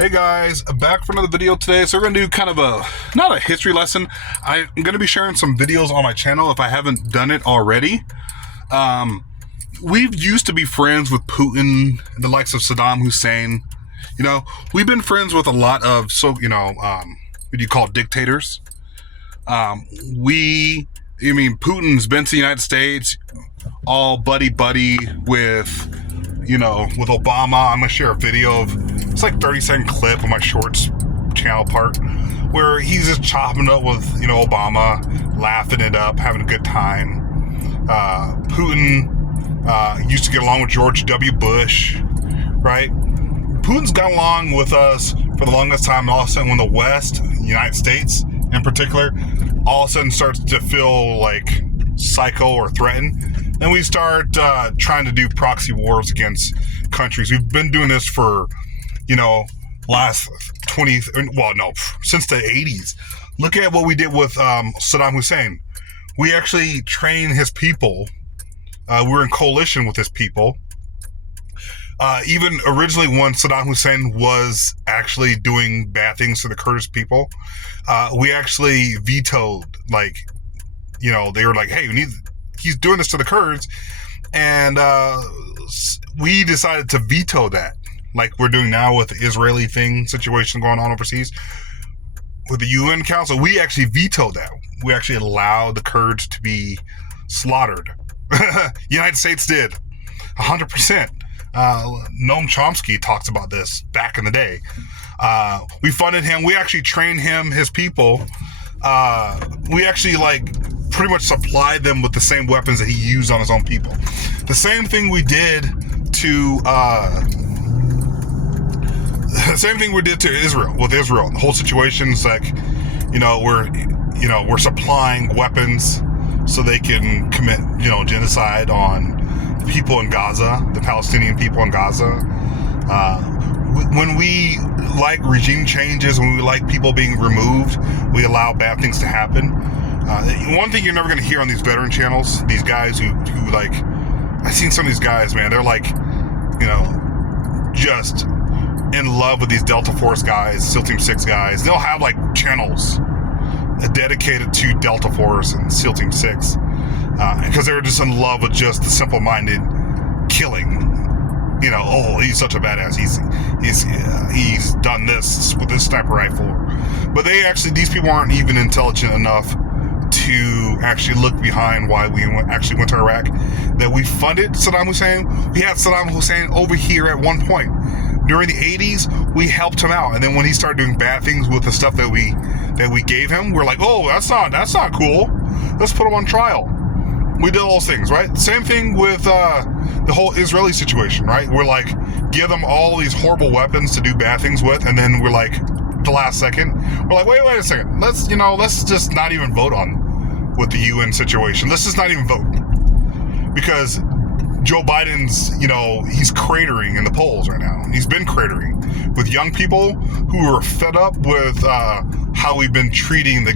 Hey guys, back for another video today. So we're going to do kind of not a history lesson. I'm going to be sharing some videos on my channel if I haven't done it already. We've used to be friends with Putin, the likes of Saddam Hussein. You know, we've been friends with a lot of, what do you call it, dictators. Putin's been to the United States, all buddy-buddy with Obama. I'm going to share a video of, it's like 30-second clip on my shorts channel part, where he's just chopping it up with, Obama, laughing it up, having a good time. Putin used to get along with George W. Bush, right? Putin's got along with us for the longest time, and all of a sudden when the West, the United States in particular, all of a sudden starts to feel like psycho or threatened, then we start trying to do proxy wars against countries. We've been doing this for, since the 80s. Look at what we did with Saddam Hussein. We actually trained his people. We were in coalition with his people. Even originally when Saddam Hussein was actually doing bad things to the Kurdish people, we actually vetoed, they were like, hey, he's doing this to the Kurds. And we decided to veto that, like we're doing now with the Israeli situation going on overseas. With the UN Council, we actually vetoed that. We actually allowed the Kurds to be slaughtered. United States did, 100%. Noam Chomsky talks about this back in the day. We funded him. We actually trained him, his people. We actually pretty much supplied them with the same weapons that he used on his own people. The same thing we did to Israel, with Israel. The whole situation's we're supplying weapons so they can commit, genocide on people in Gaza, the Palestinian people in Gaza. When we like regime changes, when we like people being removed, we allow bad things to happen. One thing you're never going to hear on these veteran channels, these guys who I've seen some of these guys, man, they're just in love with these Delta Force guys, SEAL Team 6 guys. They'll have channels dedicated to Delta Force and SEAL Team 6 because they're just in love with just the simple-minded killing. He's such a badass. He's done this with this sniper rifle. But these people aren't even intelligent enough to actually look behind why we actually went to Iraq. That we funded Saddam Hussein. We had Saddam Hussein over here at one point. During the 80s, we helped him out. And then when he started doing bad things with the stuff that we gave him, we're like, oh, that's not cool. Let's put him on trial. We did all those things, right? Same thing with the whole Israeli situation, right? We're give them all these horrible weapons to do bad things with, and then we're the last second, we're like, wait a second. Let's just not even vote with the UN situation. Let's just not even vote. Because Joe Biden's, he's cratering in the polls right now. He's been cratering with young people who are fed up with how we've been treating the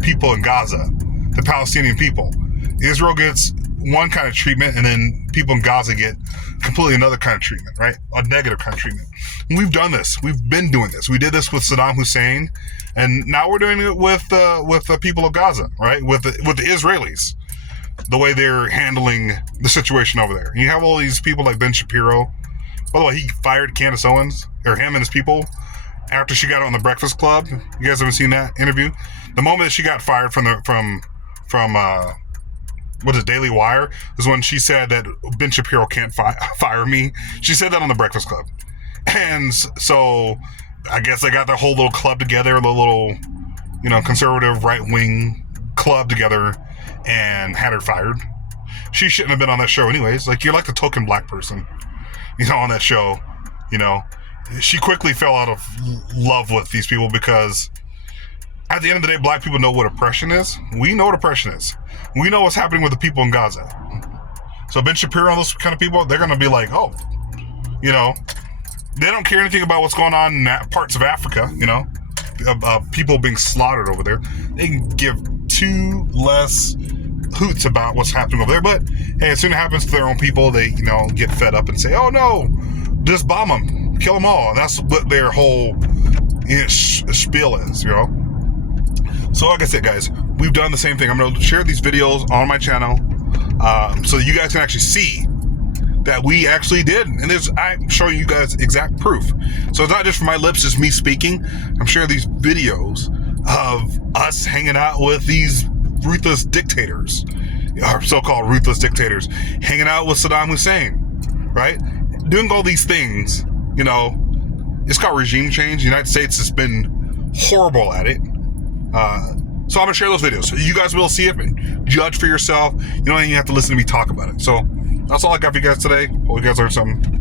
people in Gaza, the Palestinian people. Israel gets one kind of treatment, and then people in Gaza get completely another kind of treatment, right? A negative kind of treatment. And we've done this. We've been doing this. We did this with Saddam Hussein, and now we're doing it with the people of Gaza, right? With the Israelis, the way they're handling the situation over there. You have all these people like Ben Shapiro. By the way, he fired Candace Owens, or him and his people, after she got on the Breakfast Club. You guys haven't seen that interview? The moment that she got fired from Daily Wire, is when she said that Ben Shapiro can't fire me. She said that on the Breakfast Club. And so I guess they got their whole little club together, the little, conservative right-wing club together, and had her fired. She shouldn't have been on that show anyways. You're like the token black person, on that show. She quickly fell out of love with these people because at the end of the day, black people know what oppression is. We know what oppression is. We know what's happening with the people in Gaza. So Ben Shapiro and those kind of people, they're going to be like, oh, they don't care anything about what's going on in parts of Africa, people being slaughtered over there. They can give two less hoots about what's happening over there. But hey, as soon as it happens to their own people, they, get fed up and say, oh no, just bomb them. Kill them all. And that's what their whole spiel is, you know? So like I said, guys, we've done the same thing. I'm going to share these videos on my channel so that you guys can actually see that we actually did. And I'm showing you guys exact proof. So it's not just from my lips, just me speaking. I'm sharing these videos of us hanging out with these ruthless dictators, or so-called ruthless dictators, hanging out with Saddam Hussein, right? Doing all these things, you know, it's called regime change. The United States has been horrible at it. So I'm gonna share those videos so you guys will see it and judge for yourself. You don't even have to listen to me talk about it. So that's all I got for you guys today. Hope you guys learned something.